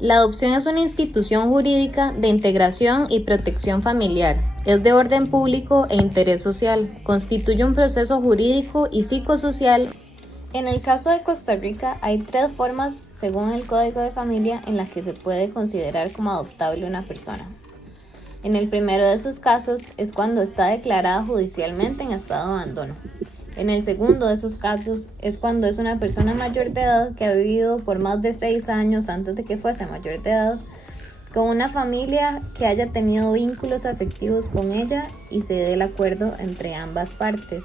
La adopción es una institución jurídica de integración y protección familiar. Es de orden público e interés social. Constituye un proceso jurídico y psicosocial. En el caso de Costa Rica, hay 3 formas, según el Código de Familia, en las que se puede considerar como adoptable una persona. En el primero de esos casos es cuando está declarada judicialmente en estado de abandono. En el segundo de esos casos es cuando es una persona mayor de edad que ha vivido por más de 6 años antes de que fuese mayor de edad con una familia que haya tenido vínculos afectivos con ella y se dé el acuerdo entre ambas partes.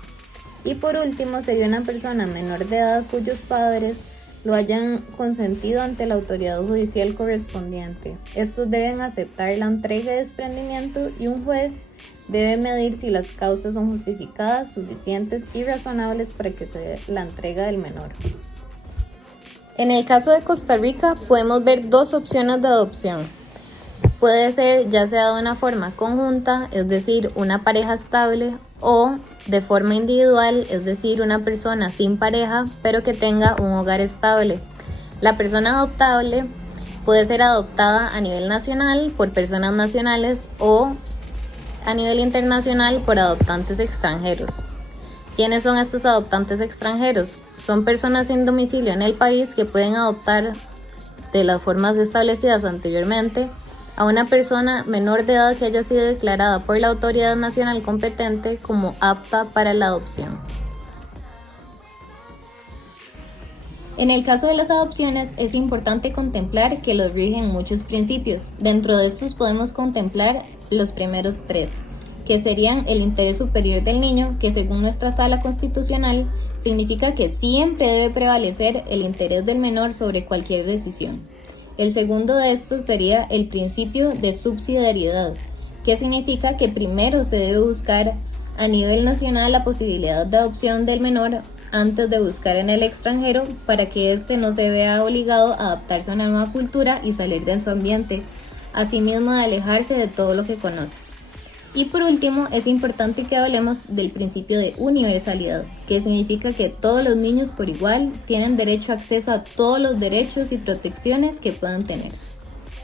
Y por último sería una persona menor de edad cuyos padres lo hayan consentido ante la autoridad judicial correspondiente. Estos deben aceptar la entrega de desprendimiento y un juez debe medir si las causas son justificadas, suficientes y razonables para que se dé la entrega del menor. En el caso de Costa Rica podemos ver 2 opciones de adopción. Puede ser ya sea de una forma conjunta, es decir, una pareja estable, o de forma individual, es decir, una persona sin pareja, pero que tenga un hogar estable. La persona adoptable puede ser adoptada a nivel nacional por personas nacionales o a nivel internacional por adoptantes extranjeros. ¿Quiénes son estos adoptantes extranjeros? Son personas sin domicilio en el país que pueden adoptar de las formas establecidas anteriormente a una persona menor de edad que haya sido declarada por la autoridad nacional competente como apta para la adopción. En el caso de las adopciones es importante contemplar que los rigen muchos principios. Dentro de estos podemos contemplar los primeros 3, que serían el interés superior del niño, que según nuestra sala constitucional significa que siempre debe prevalecer el interés del menor sobre cualquier decisión. El segundo de estos sería el principio de subsidiariedad, que significa que primero se debe buscar a nivel nacional la posibilidad de adopción del menor antes de buscar en el extranjero para que éste no se vea obligado a adaptarse a una nueva cultura y salir de su ambiente, asimismo de alejarse de todo lo que conoce. Y por último, es importante que hablemos del principio de universalidad, que significa que todos los niños por igual tienen derecho a acceso a todos los derechos y protecciones que puedan tener.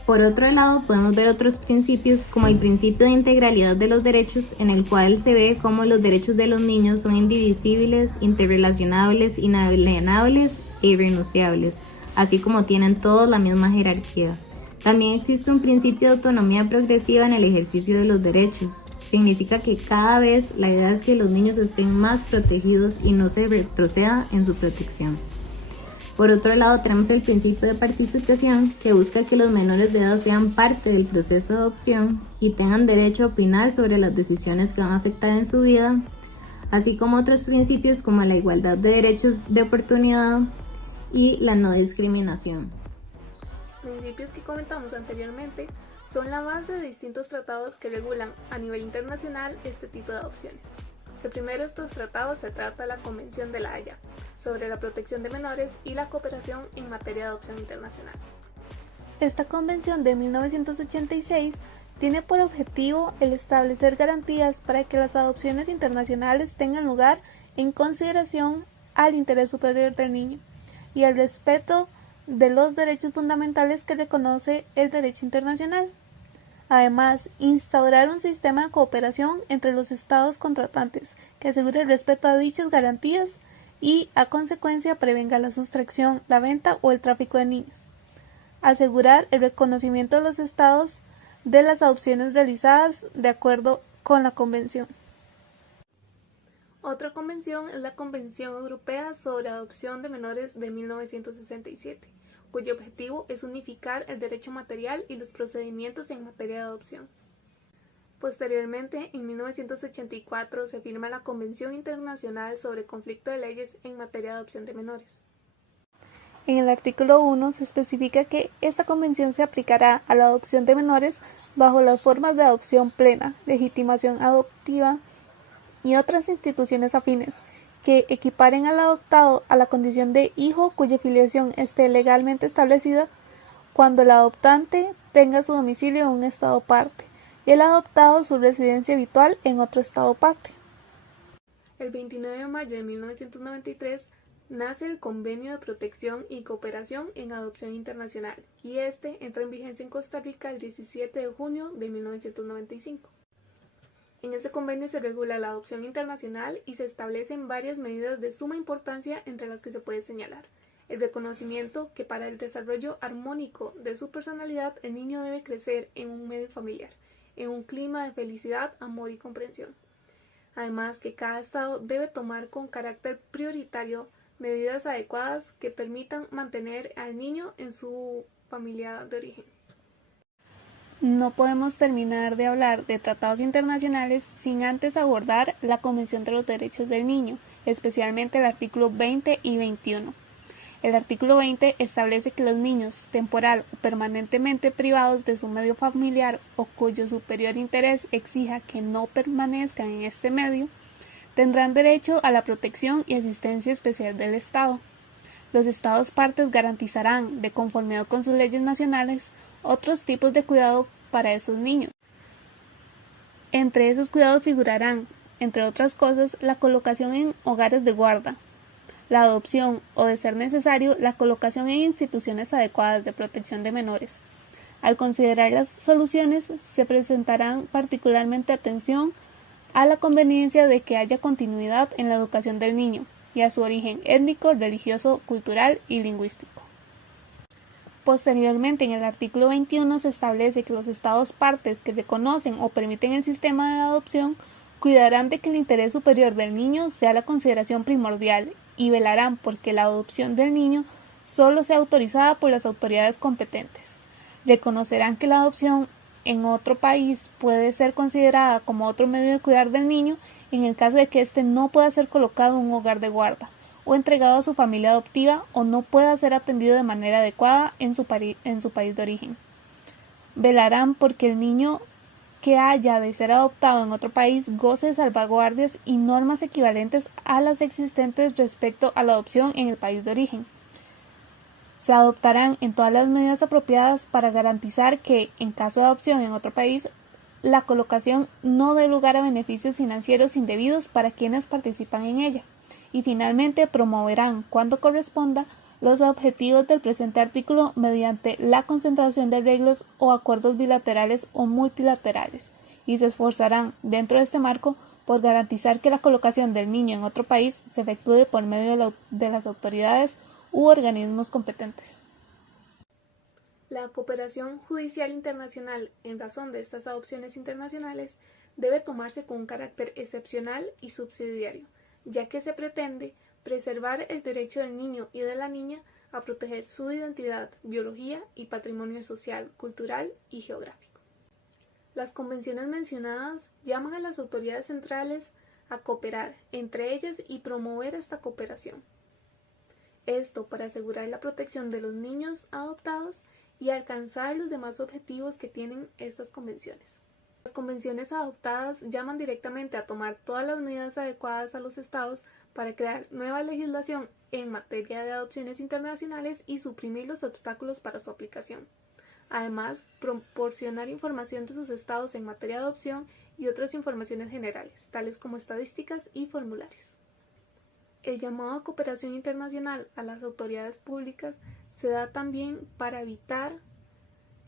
Por otro lado, podemos ver otros principios como el principio de integralidad de los derechos, en el cual se ve cómo los derechos de los niños son indivisibles, interrelacionables, inalienables e irrenunciables, así como tienen todos la misma jerarquía. También existe un principio de autonomía progresiva en el ejercicio de los derechos. Significa que cada vez la idea es que los niños estén más protegidos y no se retroceda en su protección. Por otro lado, tenemos el principio de participación, que busca que los menores de edad sean parte del proceso de adopción y tengan derecho a opinar sobre las decisiones que van a afectar en su vida, así como otros principios como la igualdad de derechos de oportunidad y la no discriminación. Principios que comentamos anteriormente son la base de distintos tratados que regulan a nivel internacional este tipo de adopciones. El primero de estos tratados se trata de la Convención de La Haya sobre la protección de menores y la cooperación en materia de adopción internacional. Esta convención de 1986 tiene por objetivo el establecer garantías para que las adopciones internacionales tengan lugar en consideración al interés superior del niño y al respeto de los derechos fundamentales que reconoce el derecho internacional. Además, instaurar un sistema de cooperación entre los estados contratantes que asegure el respeto a dichas garantías y, a consecuencia, prevenga la sustracción, la venta o el tráfico de niños. Asegurar el reconocimiento de los estados de las adopciones realizadas de acuerdo con la Convención. Otra convención es la Convención Europea sobre Adopción de Menores de 1967, cuyo objetivo es unificar el derecho material y los procedimientos en materia de adopción. Posteriormente, en 1984, se firma la Convención Internacional sobre Conflicto de Leyes en materia de adopción de menores. En el artículo 1 se especifica que esta convención se aplicará a la adopción de menores bajo las formas de adopción plena, legitimación adoptiva y otras instituciones afines, que equiparen al adoptado a la condición de hijo cuya filiación esté legalmente establecida cuando el adoptante tenga su domicilio en un estado parte y el adoptado su residencia habitual en otro estado parte. El 29 de mayo de 1993 nace el Convenio de Protección y Cooperación en Adopción Internacional, y este entra en vigencia en Costa Rica el 17 de junio de 1995. En este convenio se regula la adopción internacional y se establecen varias medidas de suma importancia, entre las que se puede señalar el reconocimiento que para el desarrollo armónico de su personalidad el niño debe crecer en un medio familiar, en un clima de felicidad, amor y comprensión. Además, que cada estado debe tomar con carácter prioritario medidas adecuadas que permitan mantener al niño en su familia de origen. No podemos terminar de hablar de tratados internacionales sin antes abordar la Convención de los Derechos del Niño, especialmente el artículo 20 y 21. El artículo 20 establece que los niños, temporal o permanentemente privados de su medio familiar o cuyo superior interés exija que no permanezcan en este medio, tendrán derecho a la protección y asistencia especial del Estado. Los Estados partes garantizarán, de conformidad con sus leyes nacionales, otros tipos de cuidado para esos niños. Entre esos cuidados figurarán, entre otras cosas, la colocación en hogares de guarda, la adopción o, de ser necesario, la colocación en instituciones adecuadas de protección de menores. Al considerar las soluciones, se presentarán particularmente atención a la conveniencia de que haya continuidad en la educación del niño y a su origen étnico, religioso, cultural y lingüístico. Posteriormente, en el artículo 21 se establece que los Estados partes que reconocen o permiten el sistema de adopción cuidarán de que el interés superior del niño sea la consideración primordial y velarán por que la adopción del niño solo sea autorizada por las autoridades competentes. Reconocerán que la adopción en otro país puede ser considerada como otro medio de cuidar del niño en el caso de que éste no pueda ser colocado en un hogar de guarda o entregado a su familia adoptiva o no pueda ser atendido de manera adecuada en su país de origen. Velarán porque el niño que haya de ser adoptado en otro país goce de salvaguardias y normas equivalentes a las existentes respecto a la adopción en el país de origen. Se adoptarán en todas las medidas apropiadas para garantizar que, en caso de adopción en otro país, la colocación no dé lugar a beneficios financieros indebidos para quienes participan en ella. Y finalmente promoverán, cuando corresponda, los objetivos del presente artículo mediante la concentración de arreglos o acuerdos bilaterales o multilaterales, y se esforzarán, dentro de este marco, por garantizar que la colocación del niño en otro país se efectúe por medio de las autoridades u organismos competentes. La cooperación judicial internacional, en razón de estas adopciones internacionales, debe tomarse con un carácter excepcional y subsidiario, ya que se pretende preservar el derecho del niño y de la niña a proteger su identidad, biología y patrimonio social, cultural y geográfico. Las convenciones mencionadas llaman a las autoridades centrales a cooperar entre ellas y promover esta cooperación. Esto para asegurar la protección de los niños adoptados y alcanzar los demás objetivos que tienen estas convenciones. Las convenciones adoptadas llaman directamente a tomar todas las medidas adecuadas a los estados para crear nueva legislación en materia de adopciones internacionales y suprimir los obstáculos para su aplicación. Además, proporcionar información de sus estados en materia de adopción y otras informaciones generales, tales como estadísticas y formularios. El llamado a cooperación internacional a las autoridades públicas se da también para evitar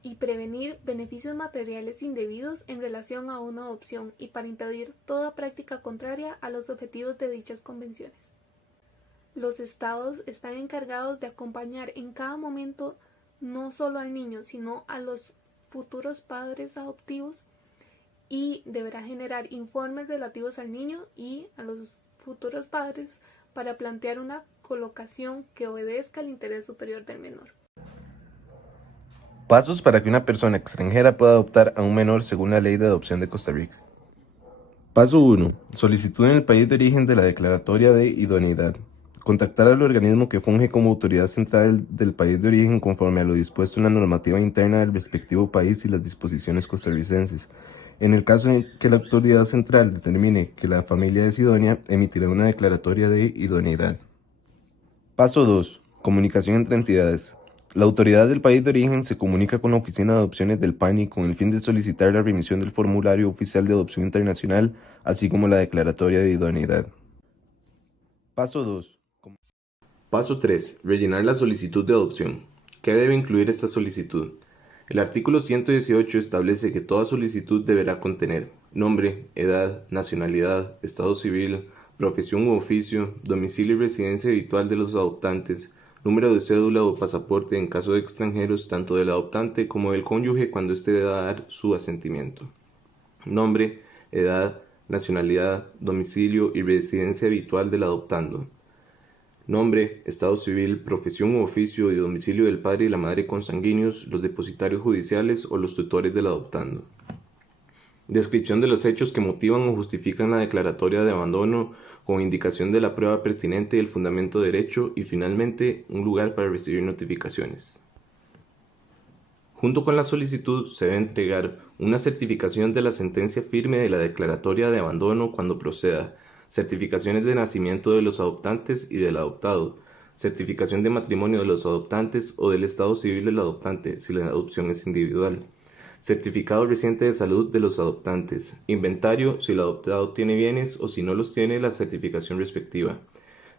y prevenir beneficios materiales indebidos en relación a una adopción y para impedir toda práctica contraria a los objetivos de dichas convenciones. Los estados están encargados de acompañar en cada momento no solo al niño, sino a los futuros padres adoptivos, y deberá generar informes relativos al niño y a los futuros padres para plantear una colocación que obedezca al interés superior del menor. Pasos para que una persona extranjera pueda adoptar a un menor según la Ley de Adopción de Costa Rica. Paso 1. Solicitud en el país de origen de la declaratoria de idoneidad. Contactar al organismo que funge como autoridad central del país de origen conforme a lo dispuesto en la normativa interna del respectivo país y las disposiciones costarricenses. En el caso en que la autoridad central determine que la familia es idónea, emitirá una declaratoria de idoneidad. Paso 2. Comunicación entre entidades. La autoridad del país de origen se comunica con la Oficina de Adopciones del PANI con el fin de solicitar la remisión del formulario oficial de adopción internacional, así como la declaratoria de idoneidad. Paso 2. Paso 3. Rellenar la solicitud de adopción. ¿Qué debe incluir esta solicitud? El artículo 118 establece que toda solicitud deberá contener nombre, edad, nacionalidad, estado civil, profesión u oficio, domicilio y residencia habitual de los adoptantes, número de cédula o pasaporte en caso de extranjeros tanto del adoptante como del cónyuge cuando éste deba dar su asentimiento. Nombre, edad, nacionalidad, domicilio y residencia habitual del adoptando. Nombre, estado civil, profesión u oficio y domicilio del padre y la madre consanguíneos, los depositarios judiciales o los tutores del adoptando. Descripción de los hechos que motivan o justifican la declaratoria de abandono con indicación de la prueba pertinente y el fundamento de derecho y finalmente un lugar para recibir notificaciones. Junto con la solicitud se debe entregar una certificación de la sentencia firme de la declaratoria de abandono cuando proceda, certificaciones de nacimiento de los adoptantes y del adoptado, certificación de matrimonio de los adoptantes o del estado civil del adoptante si la adopción es individual, certificado reciente de salud de los adoptantes, inventario si el adoptado tiene bienes o si no los tiene la certificación respectiva,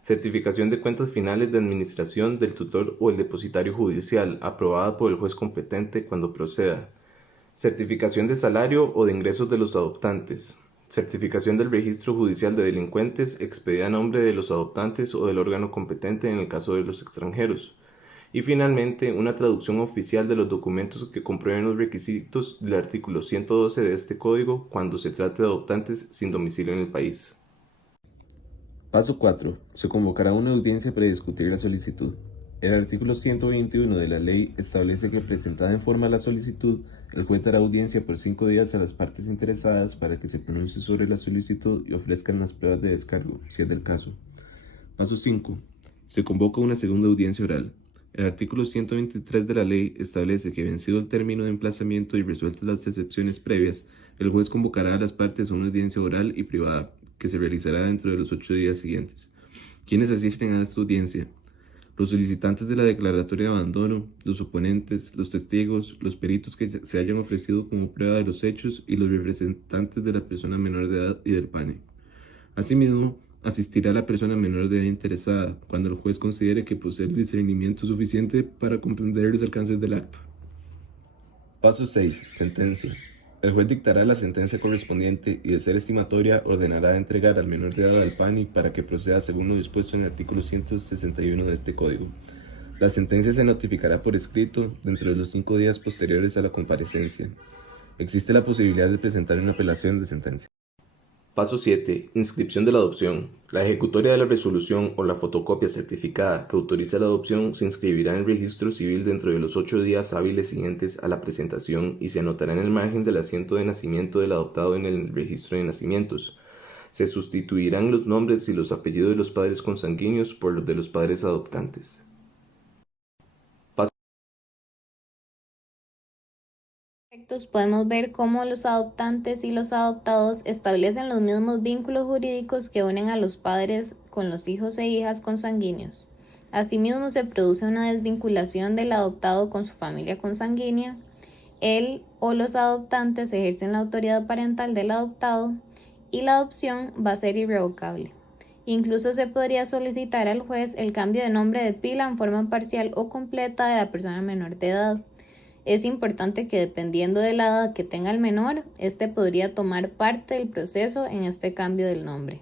certificación de cuentas finales de administración del tutor o el depositario judicial aprobada por el juez competente cuando proceda, certificación de salario o de ingresos de los adoptantes, certificación del registro judicial de delincuentes expedida a nombre de los adoptantes o del órgano competente en el caso de los extranjeros. Y finalmente, una traducción oficial de los documentos que comprueben los requisitos del artículo 112 de este código cuando se trate de adoptantes sin domicilio en el país. Paso 4. Se convocará una audiencia para discutir la solicitud. El artículo 121 de la ley establece que presentada en forma la solicitud, el juez dará audiencia por 5 días a las partes interesadas para que se pronuncie sobre la solicitud y ofrezcan las pruebas de descargo, si es del caso. Paso 5. Se convoca una segunda audiencia oral. El artículo 123 de la ley establece que vencido el término de emplazamiento y resueltas las excepciones previas, el juez convocará a las partes a una audiencia oral y privada, que se realizará dentro de los 8 días siguientes. ¿Quiénes asisten a esta audiencia? Los solicitantes de la declaratoria de abandono, los oponentes, los testigos, los peritos que se hayan ofrecido como prueba de los hechos y los representantes de la persona menor de edad y del PANE. Asimismo, asistirá la persona menor de edad interesada cuando el juez considere que posee el discernimiento suficiente para comprender los alcances del acto. Paso 6. Sentencia. El juez dictará la sentencia correspondiente y, de ser estimatoria, ordenará entregar al menor de edad al PANI para que proceda según lo dispuesto en el artículo 161 de este código. La sentencia se notificará por escrito dentro de los 5 días posteriores a la comparecencia. Existe la posibilidad de presentar una apelación de sentencia. Paso 7. Inscripción de la adopción. La ejecutoria de la resolución o la fotocopia certificada que autoriza la adopción se inscribirá en el registro civil dentro de los 8 días hábiles siguientes a la presentación y se anotará en el margen del asiento de nacimiento del adoptado en el registro de nacimientos. Se sustituirán los nombres y los apellidos de los padres consanguíneos por los de los padres adoptantes. Podemos ver cómo los adoptantes y los adoptados establecen los mismos vínculos jurídicos que unen a los padres con los hijos e hijas consanguíneos. Asimismo, se produce una desvinculación del adoptado con su familia consanguínea. Él o los adoptantes ejercen la autoridad parental del adoptado y la adopción va a ser irrevocable. Incluso se podría solicitar al juez el cambio de nombre de pila en forma parcial o completa de la persona menor de edad. Es importante que, dependiendo de la edad que tenga el menor, este podría tomar parte del proceso en este cambio del nombre.